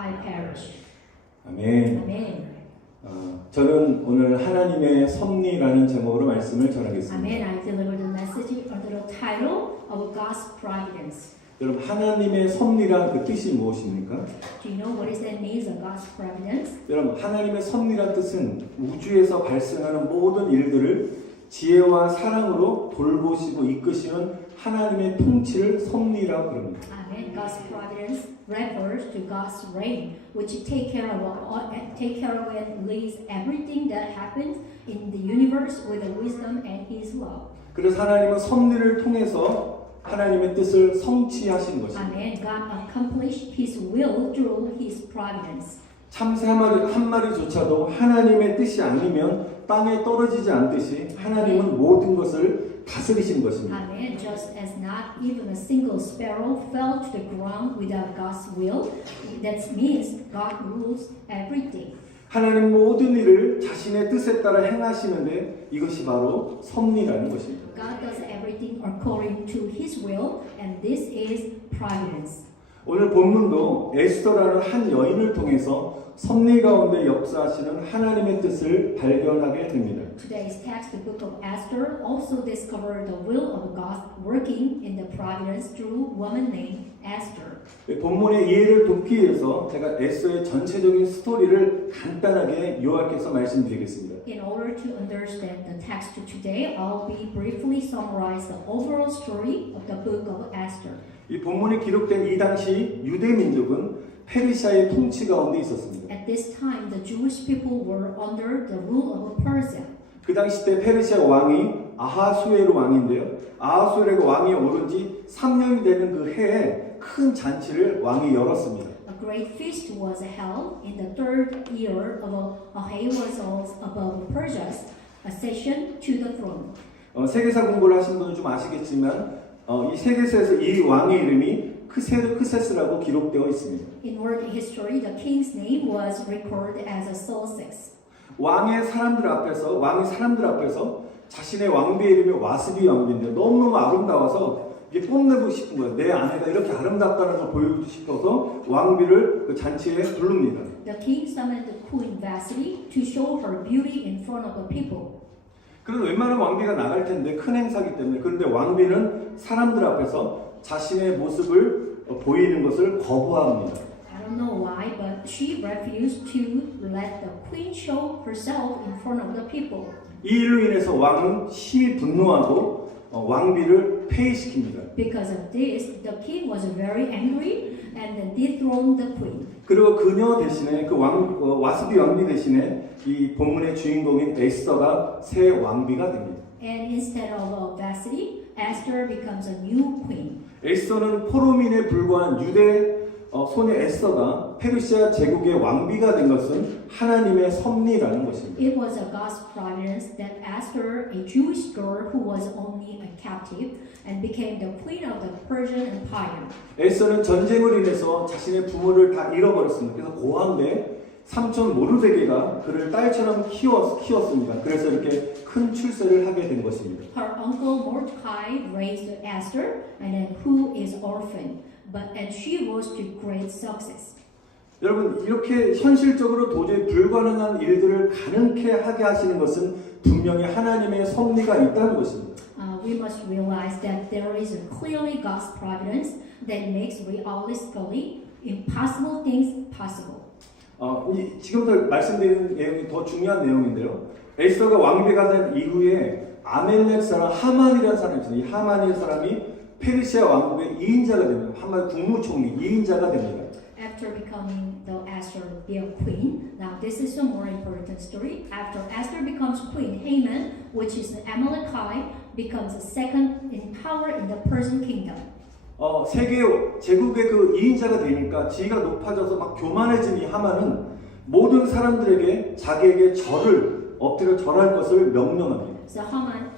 I perish. 아멘. Amen. 저는 오늘 하나님의 섭리라는 제목으로 말씀을 전하겠습니다. Amen. I deliver the message under the title of God's providence. 여러분, 하나님의 섭리란 그 뜻이 무엇입니까? Do you know what is that means of God's providence? 여러분, 하나님의 섭리란 뜻은 우주에서 발생하는 모든 일들을 지혜와 사랑으로 돌보시고 이끄시는 하나님의 통치를 섭리라고 그럽니다. Amen. God's providence refers to God's reign, which take care of and leads everything that happens in the universe with wisdom and His love. 그래서 하나님은 섭리를 통해서 하나님의 뜻을 성취하신 것입니다. Amen. God accomplished His will through His providence. 참새 한 마리조차도 하나님의 뜻이 아니면 땅에 떨어지지 않듯이 하나님은 모든 것을 다스리신 것입니다. Amen. Just as not even a single sparrow fell to the ground without God's will, that means God rules everything. 하나님 모든 일을 자신의 뜻에 따라 행하시는데 이것이 바로 섭리라는 것입니다. God does everything according to His will, and this is providence. 오늘 본문도 에스더라는 한 여인을 통해서 섭리 가운데 역사하시는 하나님의 뜻을 발견하게 됩니다. Today's text, the book of Esther, also discovered the will of God working in the providence through a woman named Esther. 본문의 이해를 돕기 위해서 제가 에스더의 전체적인 스토리를 간단하게 요약해서 말씀드리겠습니다. In order to understand the text today, I'll be briefly summarize the overall story of the book of Esther. 이 본문이 기록된 이 당시 유대 민족은 페르시아의 통치 가운데 있었습니다. At this time, the Jewish people were under the rule of Persia. 그 당시 때 페르시아 왕이 아하수에로 왕인데요. 아하수에로 왕이 오른 지 3년이 되는 그 해에 큰 잔치를 왕이 열었습니다. A great feast was held in the third year of Ahasuerus above Persia's accession to the throne. 세계사 공부를 하신 분은 좀 아시겠지만 이 세계사에서 이 왕의 이름이 크세스라고 기록되어 있습니다. In world history, the king's name was recorded as a Solstice. 왕이 사람들 앞에서 자신의 왕비의 이름이 와스비 왕비인데 너무너무 아름다워서 이게 뽐내고 싶은 거예요. 내 아내가 이렇게 아름답다는 걸 보여주고 싶어서 왕비를 그 잔치에 부릅니다. The king summoned the queen Vasily to show her beauty in front of the people. 그래서 웬만한 왕비가 나갈 텐데 큰 행사기 때문에 그런데 왕비는 사람들 앞에서 자신의 모습을 보이는 것을 거부합니다. I don't know why, but she refused to let the queen show herself in front of the people. 이 일로 인해서 왕은 심히 분노하고 왕비를 폐위시킵니다. Because of this, the king was very angry and dethroned the queen. 그리고 그녀 대신에 그 와스비 왕비 대신에 이 본문의 주인공인 에스더가 새 왕비가 됩니다. And instead of Vasily, Esther becomes a new queen. 에스더는 포로민에 불과한 유대 소녀 에스더가 페르시아 제국의 왕비가 된 것은 하나님의 섭리라는 것입니다. It was a God's providence that Esther, a Jewish girl who was only a captive, and became the queen of the Persian Empire. 에스더는 전쟁으로 인해서 자신의 부모를 다 잃어버렸습니다. 그래서 고아인데 삼촌 모르드게가 그를 딸처럼 키웠습니다. 그래서 이렇게 큰 출세를 하게 된 것입니다. Her uncle Mordecai raised Esther, and then who is orphan, and she rose to great success. 여러분, 이렇게 현실적으로 도저히 불가능한 일들을 가능케 하게 하시는 것은 분명히 하나님의 섭리가 있다는 것입니다. We must realize that there is a clearly God's providence that makes realistically impossible things possible. 지금부터 말씀드리는 내용이 더 중요한 내용인데요. 에스더가 왕비가 된 이후에 아멜렉 사람 하만이라는 사람이 있어요. 이 하만이라는 사람이 페르시아 왕국의 2인자가 됩니다. 하만 국무총리 2인자가 됩니다. After becoming the Esther be a queen, now this is a more important story. After Esther becomes queen, Haman, which is an Amalekite, becomes the second in power in the Persian kingdom. 세계 제국의 그 2인자가 되니까 지위가 높아져서 막 교만해진 이 하만은 모든 사람들에게 자기에게 엎드려 절할 것을 명령합니다. So Haman,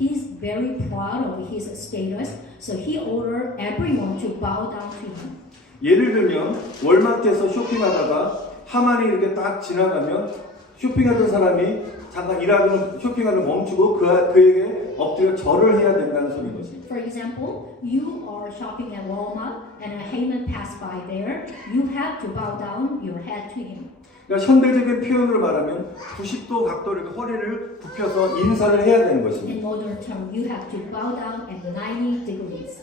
he's very proud of his status, so he ordered everyone to bow down to him. 예를 들면 월마트에서 쇼핑하다가 하만이 이렇게 딱 지나가면 쇼핑하던 사람이 잠깐 일하던 쇼핑하는 멈추고 그에게 엎드려 절을 해야 된다는 소리인 것입니다. For example, you are shopping at Walmart and Haman passed by there, you have to bow down your head to him. 그러니까 현대적인 표현으로 말하면 90도 각도로 허리를 굽혀서 인사를 해야 되는 것입니다. In modern term, you have to bow down at 90 degrees.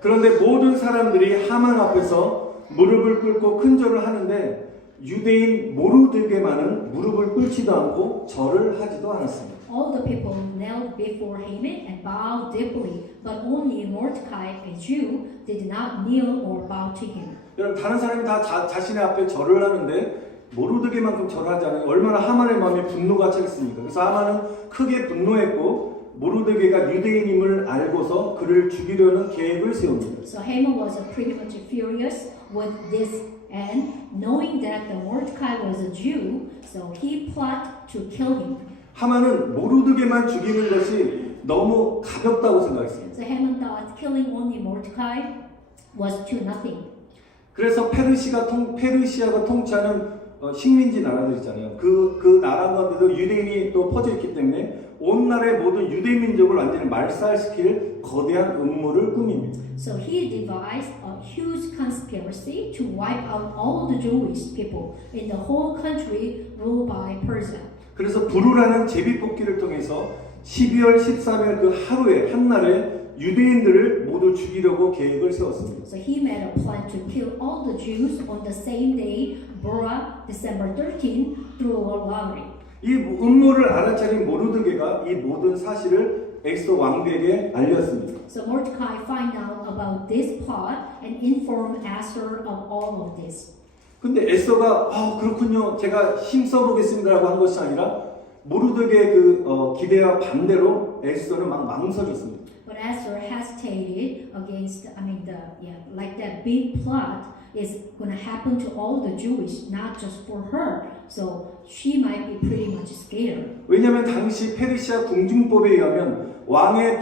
그런데 모든 사람들이 하만 앞에서 무릎을 꿇고 큰절을 하는데 유대인 모르드게만은 무릎을 꿇지도 않고 절을 하지도 않았습니다. All the people knelt before Haman and bowed deeply, but only Mordecai, a Jew, did not kneel or bow to him. 여러분 다른 사람이 다 자신의 앞에 절을 하는데 모르드게만큼 절하지 않으면 얼마나 하만의 마음에 분노가 차겠습니까? 그래서 하만은 크게 분노했고 모르드게가 유대인임을 알고서 그를 죽이려는 계획을 세웁니다. So Haman was pretty much furious with this, and knowing that the Mordecai was a Jew, so he plotted to kill him. 하만은 모르드게만 죽이는 것이 너무 가볍다고 생각했습니다. So Haman thought killing only Mordecai was too nothing. 그래서 페르시아가 통치하는 식민지 나라들 있잖아요. 그 나라 가운데도 유대인이 또 퍼져 있기 때문에 온 나라의 모든 유대 민족을 완전히 말살시킬 거대한 음모를 꾸밉니다. So he devised a huge conspiracy to wipe out all the Jewish people in the whole country ruled by Persia. 그래서 부르라는 제비뽑기를 통해서 12월 13일 그 하루에 한날에 유대인들을 모두 죽이려고 계획을 세웠습니다. So he made a plan to kill all the Jews on the same day, Bora, December 13, through a lottery. 이 음모를 알아차린 모르드게가 이 모든 사실을 에스더 왕비에게 알렸습니다. So Mordecai found out about this plot and informed Esther of all of this. 근데 에스더가 그렇군요. 제가 힘써보겠습니다라고 한 것이 아니라 모르드게의 그 기대와 반대로 에스더는 막 망설였습니다. But Esther hesitated against, like that big plot is going to happen to all the Jewish, not just for her. So she might be pretty much scared. 왜냐하면 당시 페르시아 궁중법에 의하면 왕의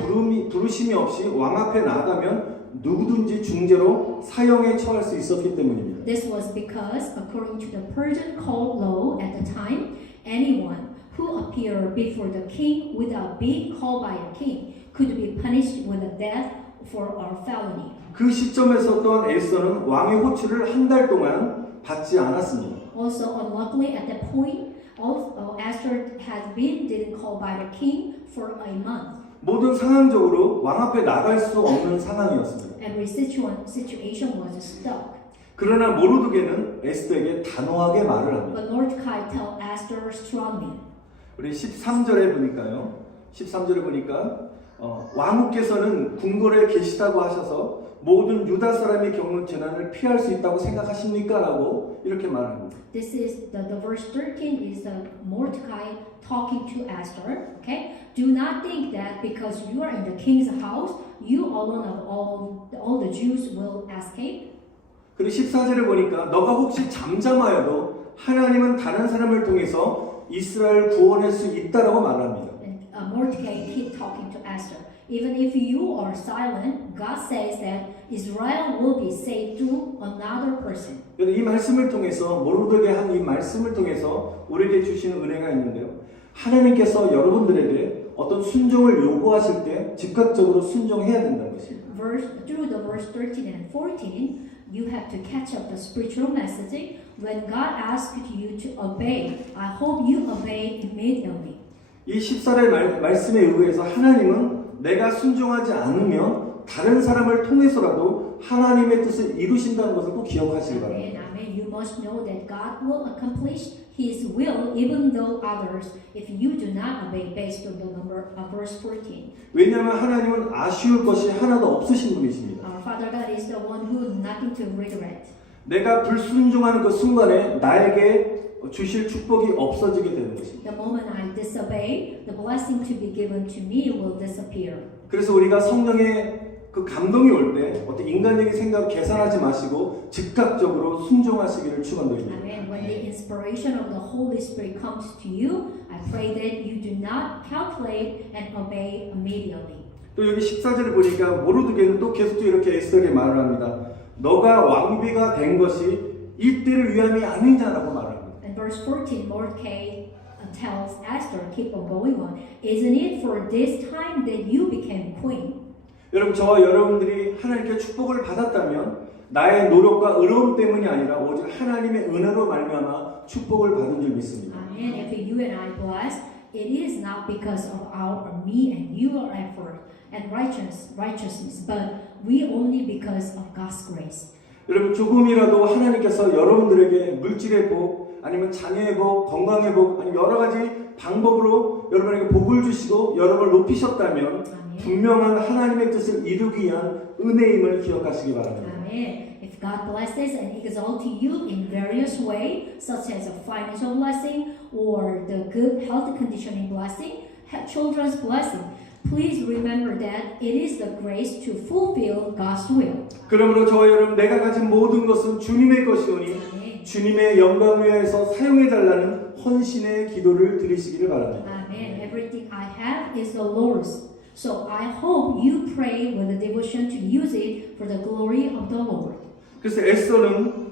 부르심이 없이 왕 앞에 나가면 누구든지 중재로 사형에 처할 수 있었기 때문입니다. This was because, according to the Persian court law at the time, anyone who appeared before the king without being called by a king could be punished with a death for a felony. 그 시점에서 또한 에스더는 왕의 호출을 한 달 동안 받지 않았습니다. Also, unluckily at that point, Esther didn't call by the king for a month. 모든 상황적으로 왕 앞에 나갈 수 없는 상황이었습니다. Every situation was stuck. 그러나 모르드게는 에스더에게 단호하게 말을 합니다. But Mordecai told Esther strongly. 우리 13절에 보니까 왕후께서는 궁궐에 계시다고 하셔서 모든 유다 사람이 겪는 재난을 피할 수 있다고 생각하십니까? 라고 이렇게 말합니다. This is the verse 13 is Mordecai talking to Esther. Okay, do not think that because you are in the king's house, you alone of all the Jews will escape. 그리고 14절에 보니까 너가 혹시 잠잠하여도 하나님은 다른 사람을 통해서 이스라엘 구원할 수 있다라고 말합니다. And Mordecai keep talking to Esther. Even if you are silent, God says that Israel will be saved through another person. 이 말씀을 통해서 모르드게 한 이 말씀을 통해서 우리에게 주시는 은혜가 있는데요. 하나님께서 여러분들에게 어떤 순종을 요구하실 때 즉각적으로 순종해야 된다는 것입니다. Through the verse 13 and 14, you have to catch up the spiritual message. When God asks you to obey, I hope you obey immediately. 이 14절 말씀에 의해서 하나님은 내가 순종하지 않으면 다른 사람을 통해서라도 하나님의 뜻을 이루신다는 것을 꼭 기억하시기 바랍니다. Amen. You must know that God will accomplish His will even though others, if you do not obey, based on the number of verse 14. 왜냐하면 하나님은 아쉬울 것이 하나도 없으신 분이십니다. Our Father God is the one who nothing to regret. 내가 불순종하는 그 순간에 나에게 주실 축복이 없어지게 되는 것입니다. The moment I disobey, the blessing to be given to me will disappear. 그래서 우리가 성령의 그 감동이 올 때 어떤 인간적인 생각을 계산하지 마시고 즉각적으로 순종하시기를 축원드립니다. Amen. When the inspiration of the Holy Spirit comes to you, I pray that you do not calculate and obey immediately. 또 여기 14절을 보니까 모르드게는 또 계속 이렇게 에스더에게 말을 합니다. 너가 왕비가 된 것이 이때를 위함이 아니냐라고 말합니다. In verse 14, Mordecai tells Esther, keep on going on. Isn't it for this time that you became queen? 여러분 저와 여러분들이 하나님께 축복을 받았다면 나의 노력과 의로움 때문이 아니라 오직 하나님의 은혜로 말미암아 축복을 받은 줄 믿습니다. Amen. If you and I blessed, it is not because of our me and your effort and righteousness, but we only because of God's grace. 여러분 조금이라도 하나님께서 여러분들에게 물질의 복 아니면 자녀의 복, 건강의 복 아니면 여러 가지 방법으로 여러분에게 복을 주시고 여러분을 높이셨다면 Amen. 분명한 하나님의 뜻을 이루기 위한 은혜임을 기억하시기 바랍니다. Amen. If God blesses and exalts you in various ways, such as a financial blessing or the good health conditioning blessing, children's blessing, please remember that it is the grace to fulfill God's will. 그러므로 저와 여러분 내가 가진 모든 것은 주님의 것이오니 Amen. 주님의 영광을 위하여서 사용해 달라는 헌신의 기도를 드리시기를 바랍니다. Amen. Everything I have is the Lord's. So I hope you pray with a devotion to use it for the glory of the Lord. 그래서 에스더는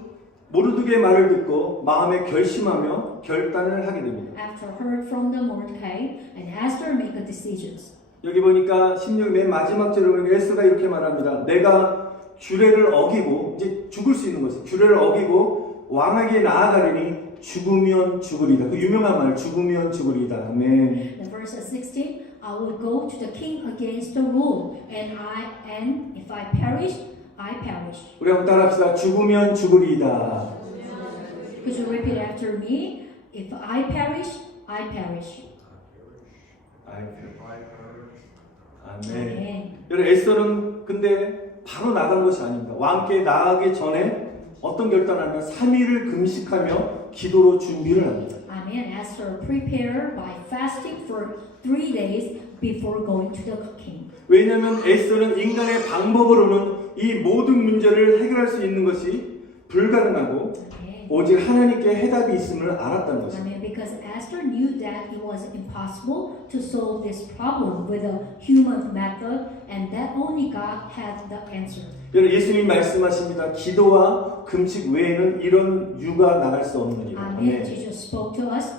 모르드게의 말을 듣고 마음에 결심하며 결단을 하게 됩니다. After heard from the Mordecai and Esther make a decisions. 여기 보니까 16 맨 마지막 절에 보니까 에스더가 이렇게 말합니다. 내가 규례를 어기고 이제 죽을 수 있는 것이 규례를 어기고 왕에게 나아가리니 죽으면 죽으리다. 그 유명한 말 죽으면 죽으리다. 아멘. The verse 16, I will go to the king against the rule, and if I perish, I perish. 우리 한번 따라합시다. 죽으면 죽으리다. Could you repeat after me? If I perish, I perish. 아멘. Amen. 여러분 에스더는 근데 바로 나간 것이 아닙니다. 왕께 나가기 전에 어떤 결단을 하면 3일을 금식하며 기도로 준비를 합니다. Amen. Esther prepared by fasting for 3 days before going to the king. 왜냐하면 에스더는 인간의 방법으로는 이 모든 문제를 해결할 수 있는 것이 불가능하고 Amen. 오직 하나님께 해답이 있음을 알았다는 것입니다. Amen. Because Esther knew that it was impossible to solve this problem with a human method, and that only God had the answer. 여러분 예수님 말씀하십니다. 기도와 금식 외에는 이런 유가 나갈 수 없느니라. Amen. Jesus spoke to us.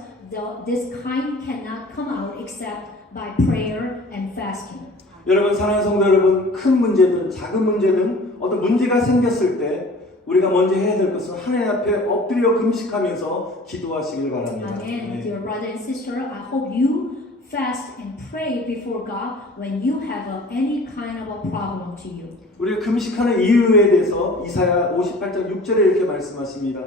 This kind cannot come out except by prayer and fasting. 여러분 사랑하는 성도 여러분 큰 문제든 작은 문제든 어떤 문제가 생겼을 때 우리가 먼저 해야 될 것은 하나님 앞에 엎드려 금식하면서 기도하시길 바랍니다. Amen. Dear brother and sister, I hope you fast and pray before God when you have any kind of a problem to you. 우리가 금식하는 이유에 대해서 이사야 58장 6절에 이렇게 말씀하십니다.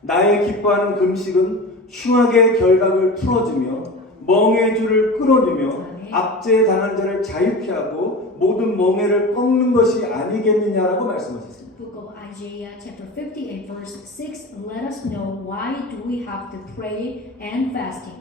나의 기뻐하는 금식은 흉악의 결박을 풀어주며 멍의 줄을 끌어주며 압제에 당한 자를 자유케 하고 모든 멍에를 꺾는 것이 아니겠느냐라고 말씀하셨습니다. Book of Isaiah chapter 58 verse 6 let us know why do we have to pray and fasting.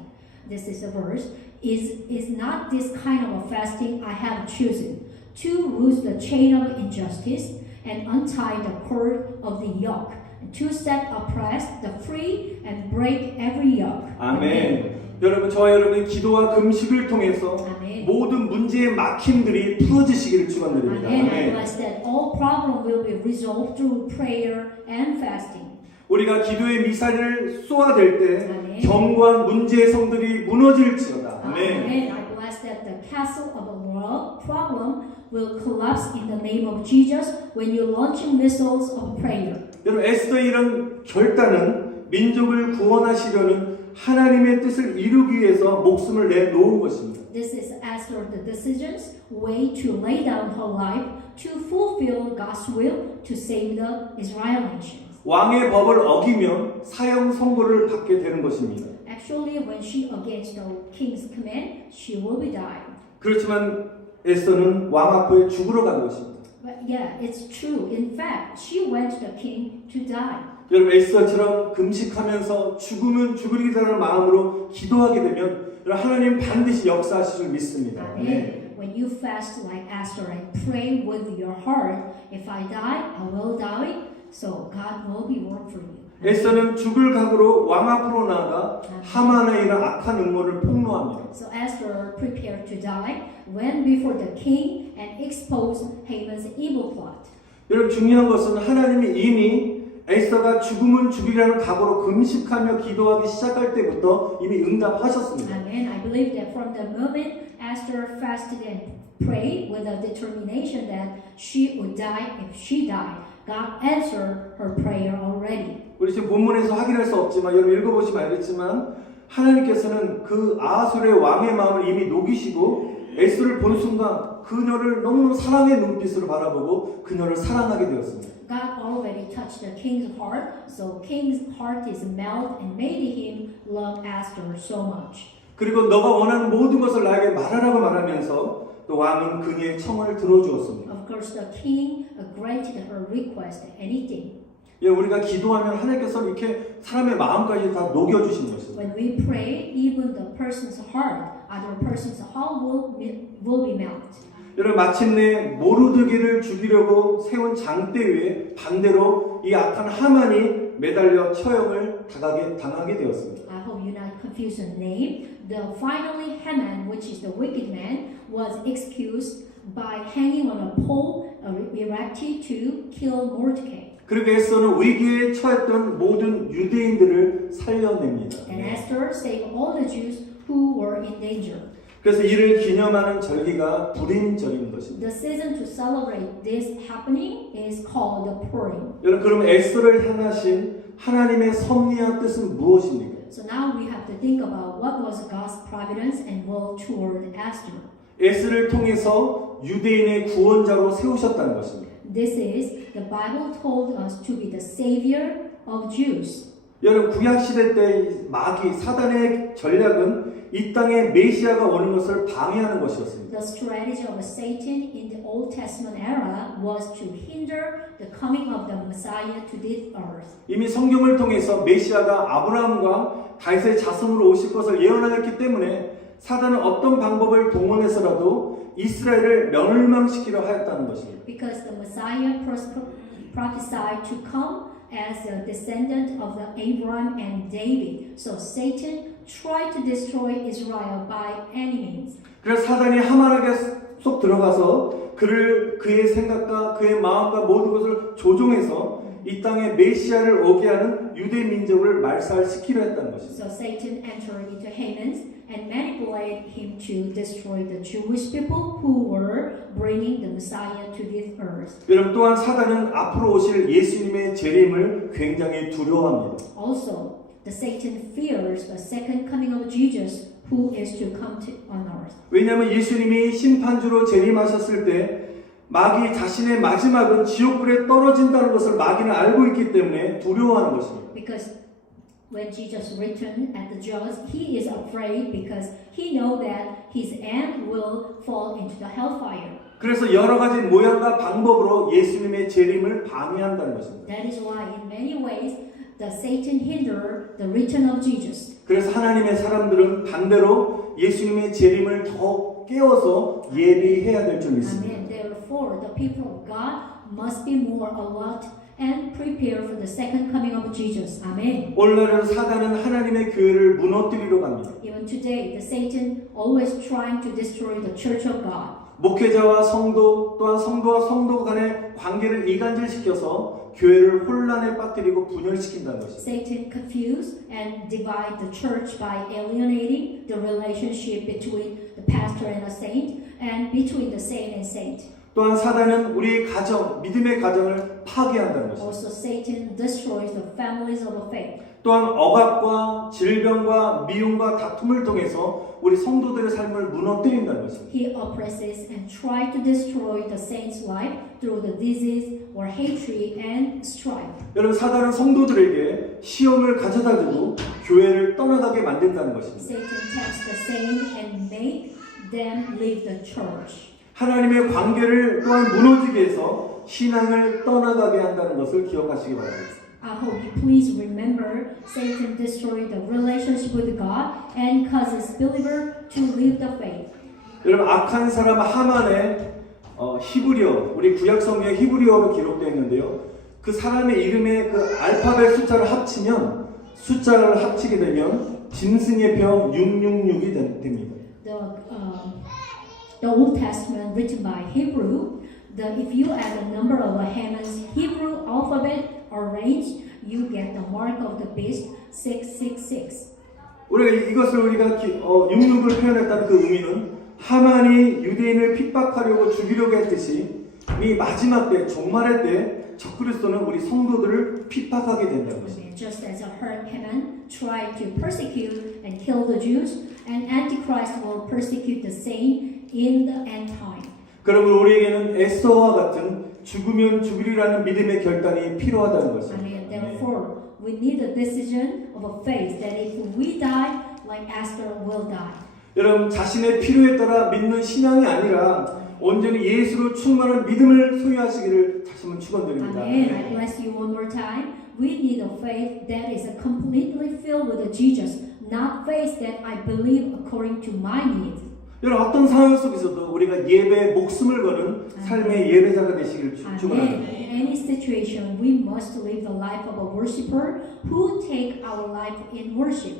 This is a verse. Is not this kind of a fasting I have chosen to loose the chain of injustice and untie the cord of the yoke, and to set oppressed the free and break every yoke. 아멘. 여러분 저와 여러분의 기도와 금식을 통해서 아멘. 모든 문제의 막힘들이 풀어지시기를 축원드립니다. Amen. I 아멘. bless that all problem will be resolved through prayer and fasting. 우리가 기도의 미사일을 쏘아댈 때 아멘. 견고한 문제의 성들이 무너질지어다. 아멘. Amen. I bless that the castle of a world problem will collapse in the name of Jesus when you launching missiles of prayer. 여러분 에스더의 이런 결단은 민족을 구원하시려는 하나님의 뜻을 이루기 위해서 목숨을 내놓은 것입니다. This is Esther the decision's way to lay down her life to fulfill God's will to save the Israel nations. 왕의 법을 어기면 사형 선고를 받게 되는 것입니다. Actually, when she against the king's command, she will be dying. 그렇지만 에스더는 왕 앞에 죽으러 간 것입니다. But yeah, it's true. In fact, she went to the king to die. 여러분 에스더처럼 금식하면서 죽으면 죽으리라는 마음으로 기도하게 되면 하나님 반드시 역사하실 줄 믿습니다. Amen. When you fast like Esther and pray with your heart, if I die, I will die. So God will be work for you. 에스더는 죽을 각오로 왕 앞으로 나아가 하만의 이런 악한 음모를 폭로합니다. So Esther prepared to die, went before the king and exposed Haman's evil plot. 여러분 중요한 것은 하나님이 이미 에스더가 죽으면 죽이라는 각오로 금식하며 기도하기 시작할 때부터 이미 응답하셨습니다. Amen. I believe that from the moment Esther fasted and prayed with a determination that she would die if she died, God answered her prayer already. 우리 지금 본문에서 확인할 수 없지만 여러분 읽어보시면 알겠지만 하나님께서는 그 아하솔의 왕의 마음을 이미 녹이시고 에스더를 보는 순간 그녀를 너무너무 사랑의 눈빛으로 바라보고 그녀를 사랑하게 되었습니다. God already touched the king's heart, so king's heart is melted and made him love Esther so much. 그리고 너가 원하는 모든 것을 나에게 말하라고 말하면서 또 왕은 그녀의 청을 들어주었습니다. Of course, the king granted her request, anything. 예, 우리가 기도하면 하나님께서 이렇게 사람의 마음까지 다 녹여주시는 것입니다. When we pray, even the person's heart, other person's heart will be melted. 여러분 마침내 모르드게를 죽이려고 세운 장대 위에 반대로 이 악한 하만이 매달려 처형을 당하게 되었습니다. I hope you're not confused the name. Finally, Haman, which is the wicked man, was excused by hanging on a pole erected to kill Mordecai. 그리고 에스더는 위기에 처했던 모든 유대인들을 살려냅니다. And Esther saved all the Jews who were in danger. 그래서 이를 기념하는 절기가 불임절인 것입니다. The season to celebrate this happening is called the Purim. 여러분 그럼 에스더를 향하신 하나님의 섭리와 뜻은 무엇입니까? So now we have to think about what was God's providence and will toward Esther. 에스더를 통해서 유대인의 구원자로 세우셨다는 것입니다. This is the Bible told us to be the savior of Jews. 여러분 구약 시대 때 마귀 사단의 전략은 이 땅에 메시아가 오는 것을 방해하는 것이었습니다. The strategy of Satan in the Old Testament era was to hinder the coming of the Messiah to this earth. 이미 성경을 통해서 메시아가 아브라함과 다윗의 자손으로 오실 것을 예언하였기 때문에 사단은 어떤 방법을 동원해서라도 이스라엘을 멸망시키려 하였다는 것입니다. Because the Messiah prophesied to come as a descendant of the Abraham and David. So Satan tried to destroy Israel by any means. 그래서 사단이 하만에게 쏙 들어가서 그의 생각과 그의 마음과 모든 것을 조종해서 이 땅에 메시아를 오게 하는 유대 민족을 말살시키려 했다는 것입니다. So Satan entered into Haman and manipulated him to destroy the Jewish people who were bringing the Messiah to this earth. 여러분 또한 사단은 앞으로 오실 예수님의 재림을 굉장히 두려워합니다. Also, the Satan fears the second coming of Jesus, who is to come on earth. 왜냐하면 예수님이 심판주로 재림하셨을 때 마귀 자신의 마지막은 지옥불에 떨어진다는 것을 마귀는 알고 있기 때문에 두려워하는 것입니다. Because when Jesus returned at the judge, he is afraid because he knows that his end will fall into the hellfire. 그래서 여러 가지 모양과 방법으로 예수님의 재림을 방해한다는 것입니다. That is why in many ways the Satan hindered the return of Jesus. 그래서 하나님의 사람들은 반대로 예수님의 재림을 더 깨워서 예비해야 될 줄 믿습니다. Amen. Therefore, the people of God must be more alert and prepare for the second coming of Jesus. Amen. 오늘날은 사단은 하나님의 교회를 무너뜨리려 갑니다. Even today, the Satan always trying to destroy the church of God. 목회자와 성도 또한 성도와 성도 간의 관계를 이간질시켜서 교회를 혼란에 빠뜨리고 분열시킨다는 것입니다. Satan confuse and divide the church by alienating the relationship between the pastor and a saint and between the saint and saint. 또한 사단은 우리 가정, 믿음의 가정을 파괴한다는 것입니다. Also, Satan destroys the families of faith. 또한 억압과 질병과 미움과 다툼을 통해서 우리 성도들의 삶을 무너뜨린다는 것입니다. He oppresses and tries to destroy the saint's life through the disease or hatred and strife. 여러분 사단은 성도들에게 시험을 가져다 주고 교회를 떠나가게 만든다는 것입니다. Satan tempts the saint and make them leave the church. 하나님의 관계를 또한 무너지게 해서 신앙을 떠나가게 한다는 것을 기억하시기 바랍니다. I hope you please remember Satan destroyed the relationship with God and causes believer to leave the faith. 여러분 악한 사람 하만의 히브리어, 우리 구약 성경에 히브리어로 기록되어 있는데요. 그 사람의 이름의 그 알파벳 숫자를 합치면 숫자를 합치게 되면 짐승의 표 666이 됩니다. The Old Testament written by Hebrew, if you add the number of Haman's Hebrew alphabet arranged, you get the mark of the beast 666. 이것을 우리가 66을 표현했다는 그 의미는 하만이 유대인을 핍박하려고 죽이려고 했듯이 이 마지막 때 종말의 때 적그리스도는 우리 성도들을 핍박하게 된다는 것입니다. Just as Haman tried to persecute and kill the Jews, and Antichrist will persecute the saint in the end time. 그러면 우리에게는 에스더와 같은 죽으면 죽으리라는 믿음의 결단이 필요하다는 것입니다. Amen. Therefore, we need a decision of a faith that if we die, like Esther will die. 여러분 자신의 필요에 따라 믿는 신앙이 아니라 온전히 예수로 충만한 믿음을 소유하시기를 다시 한번 축원드립니다. Amen. I bless you one more time. We need a faith that is completely filled with Jesus, not faith that I believe according to my needs. 여러분 어떤 상황 속에서도 우리가 예배에 목숨을 거는 삶의 예배자가 되시기를 Amen. 축원합니다. In any situation, we must live the life of a worshiper who take our life in worship.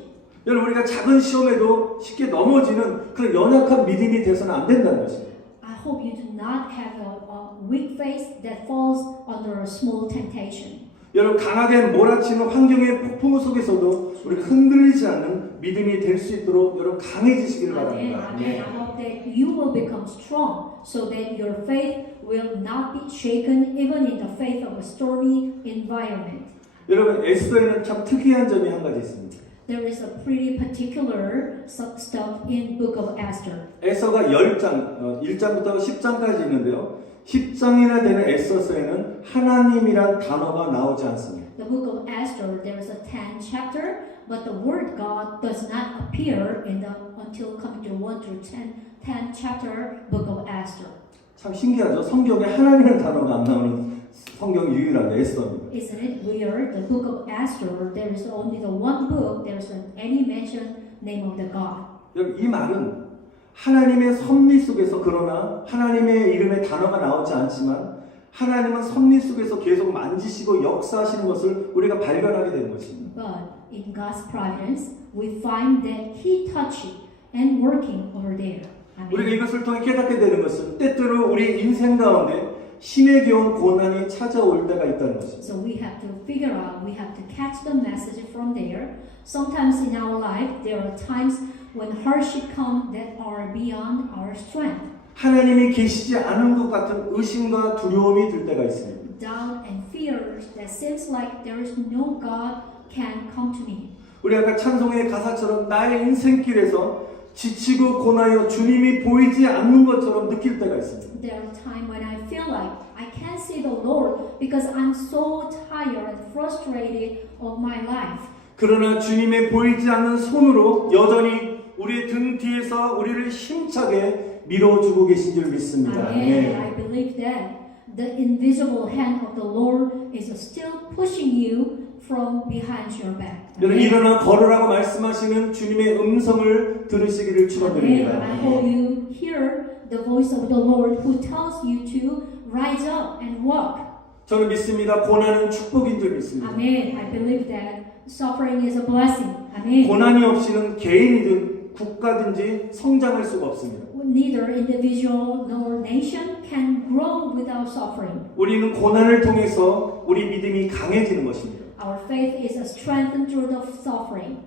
여러분 우리가 작은 시험에도 쉽게 넘어지는 그런 연약한 믿음이 돼서는 안 된다는 것입니다. I hope you do not have a weak faith that falls under a small temptation. 여러분 강하게 몰아치는 환경의 폭풍 속에서도 우리가 흔들리지 않는 믿음이 될 수 있도록 여러분 강해지시기를 Amen. 바랍니다. Amen. I hope that you will become strong so that your faith will not be shaken even in the face of a stormy environment. 여러분 에스더에는 참 특이한 점이 한 가지 있습니다. There is a pretty particular stuff in Book of Esther. 에스더가 10장, 1장부터 10장까지 있는데요. 10장이나 되는 에스더서에는 하나님이란 단어가 나오지 않습니다. The Book of Esther, there is a 10th chapter, but the word God does not appear in the until coming to 1 through 10th chapter Book of Esther. 참 신기하죠. 성경에 하나님이라는 단어가 안 나오는 성경 유일한 에스더입니다. Isn't it weird? The Book of Esther, there is only the one book. There isn't any mention name of the God. 여러분 이 말은 하나님의 섭리 속에서 그러나 하나님의 이름의 단어가 나오지 않지만 하나님은 섭리 속에서 계속 만지시고 역사하시는 것을 우리가 발견하게 되는 것입니다. But in God's providence, we find that He touching and working over there. 우리가 Amen. 이것을 통해 깨닫게 되는 것은 때때로 우리 인생 가운데 심에 겨운 고난이 찾아올 때가 있다는 것입니다. So we have to figure out, we have to catch the message from there. Sometimes in our life, there are times when hardship come that are beyond our strength. 하나님이 계시지 않은 것 같은 의심과 두려움이 들 때가 있습니다. Doubt and fears that seems like there is no God can come to me. 우리 아까 찬송의 가사처럼 나의 인생길에서 지치고 고나여 주님이 보이지 않는 것처럼 느낄 때가 있습니다. There are times when I feel like I can't see the Lord because I'm so tired and frustrated of my life. 그러나 주님의 보이지 않는 손으로 여전히 우리의 등 뒤에서 우리를 힘차게 밀어주고 계신 줄 믿습니다. Amen. I believe that the invisible hand of the Lord is still pushing you from behind your back. 여러분 일어나 걸으라고 말씀하시는 주님의 음성을 들으시기를 Amen. 축원드립니다. I hope you hear the voice of the Lord who tells you to rise up and walk. 저는 믿습니다. 고난은 축복인 줄 믿습니다. Amen. I believe that suffering is a blessing. Amen. 고난이 없이는 개인이든 국가든지 성장할 수가 없습니다. Neither individual nor nation can grow without suffering. 우리는 고난을 통해서 우리 믿음이 강해지는 것입니다. Our faith is strengthened through the suffering.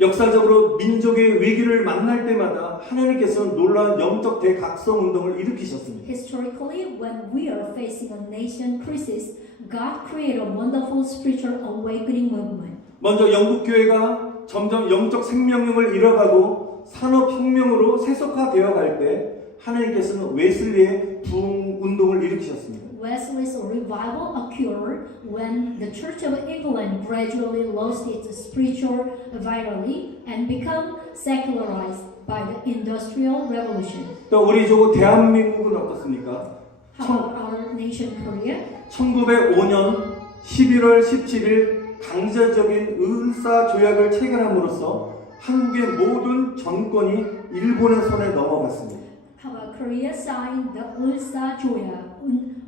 역사적으로 민족의 위기를 만날 때마다 하나님께서는 놀라운 영적 대각성 운동을 일으키셨습니다. Historically, when we are facing a nation crisis, God created a wonderful spiritual awakening movement. 먼저 영국 교회가 점점 영적 생명력을 잃어가고 산업혁명으로 세속화되어 갈 때 하나님께서는 웨슬리의 부흥 운동을 일으키셨습니다. Wesley's revival occurred when the Church of England gradually lost its spiritual vitality and became secularized by the Industrial Revolution. 또 우리 조 대한민국은 어떻습니까? How about our nation Korea? 1905년 11월 17일 강제적인 의사 조약을 체결함으로써 한국의 모든 정권이 일본의 손에 넘어갔습니다. How about Korea signed the Ulsa Joya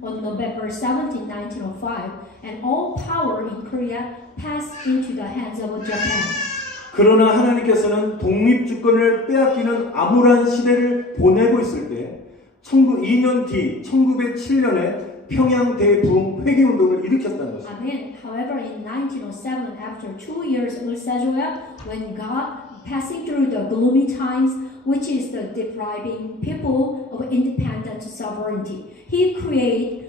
on November 17, 1905, and all power in Korea passed into the hands of Japan. 그러나 하나님께서는 독립주권을 빼앗기는 암울한 시대를 보내고 있을 때 1902년 뒤 1907년에 평양 대부흥 회개운동을 일으켰다는 것입니다. Amen. However, in 1907, after 2 years Ulsa Joya, when God passing through the gloomy times, which is the depriving people of independent sovereignty, He created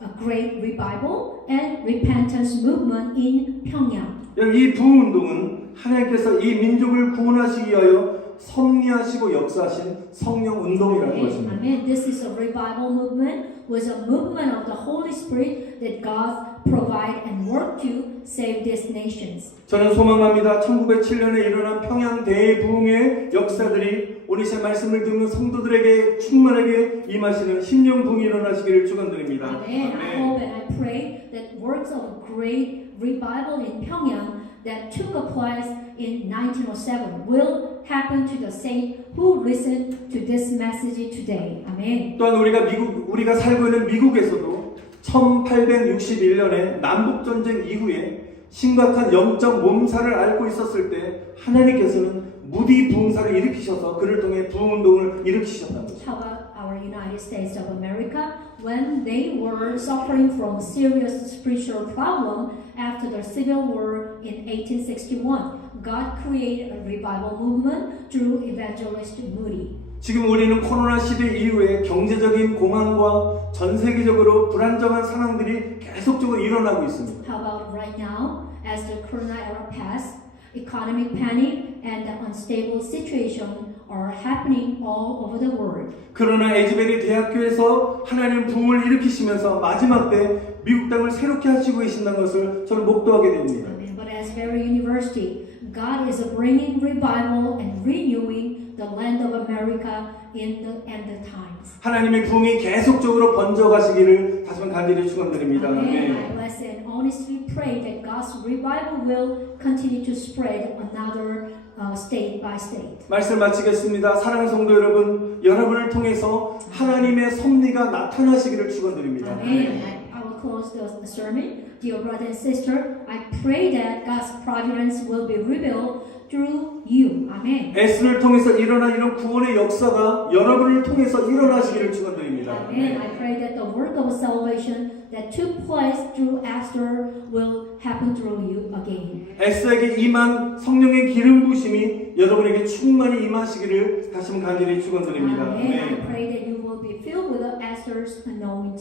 a great revival and repentance movement in Pyongyang. 여러분, 이 부흥운동은 하나님께서 이 민족을 구원하시기 위하여 섭리하시고 역사하신 성령 운동이라는 것입니다. Amen. This is a revival movement, was a movement of the Holy Spirit that God provide and work to save these nations. 저는 소망합니다. 1907년에 일어난 평양 대부흥의 역사들이 오늘 제 말씀을 듣는 성도들에게 충만하게 임하시는 심령 부흥이 일어나시기를 축원드립니다. Amen. I hope and I pray that works of great revival in Pyongyang that took a place in 1907 will happen to the saints who listen to this message today. Amen. 또한 우리가 살고 있는 미국에서도 1861년에 남북 전쟁 이후에 심각한 영적 몸살을 앓고 있었을 때 하나님께서는 무디 부흥사를 일으키셔서 그를 통해 부흥운동을 일으키셨다는 것입니다. How about our United States of America when they were suffering from serious spiritual problem after the Civil War in 1861? God created a revival movement through evangelist Moody. 지금 우리는 코로나 시대 이후에 경제적인 공황과 전 세계적으로 불안정한 상황들이 계속적으로 일어나고 있습니다. How about right now, as the Corona era passed, economic panic and the unstable situation are happening all over the world. 그러나 에즈베리 대학교에서 하나님 부흥을 일으키시면서 마지막 때 미국 땅을 새롭게 하시고 계신다는 것을 저는 목도하게 됩니다. Amen. But as very university, God is bringing revival and renewing the land of America in the end times. 하나님의 부흥이 계속적으로 번져가시기를 다시 한번 간절히 축원드립니다. Amen. I bless and honestly pray that God's revival will continue to spread another state by state. 말씀 마치겠습니다. 사랑하는 성도 여러분, 여러분을 통해서 하나님의 섭리가 나타나시기를 축원드립니다. Amen. I will close the sermon. Dear brother and sister, I pray that God's providence will be revealed through you. Amen. 에스를 통해서 일어난 이런 구원의 역사가 여러분을 통해서 일어나시기를 축원드립니다. Amen. I pray that the work of salvation that took place through Esther will happen through you again. 에스에게 임한 성령의 기름 부심이 여러분에게 충만히 임하시기를 다시 한번 간절히 축원드립니다. Amen. I pray that you will be filled with Esther's anointing.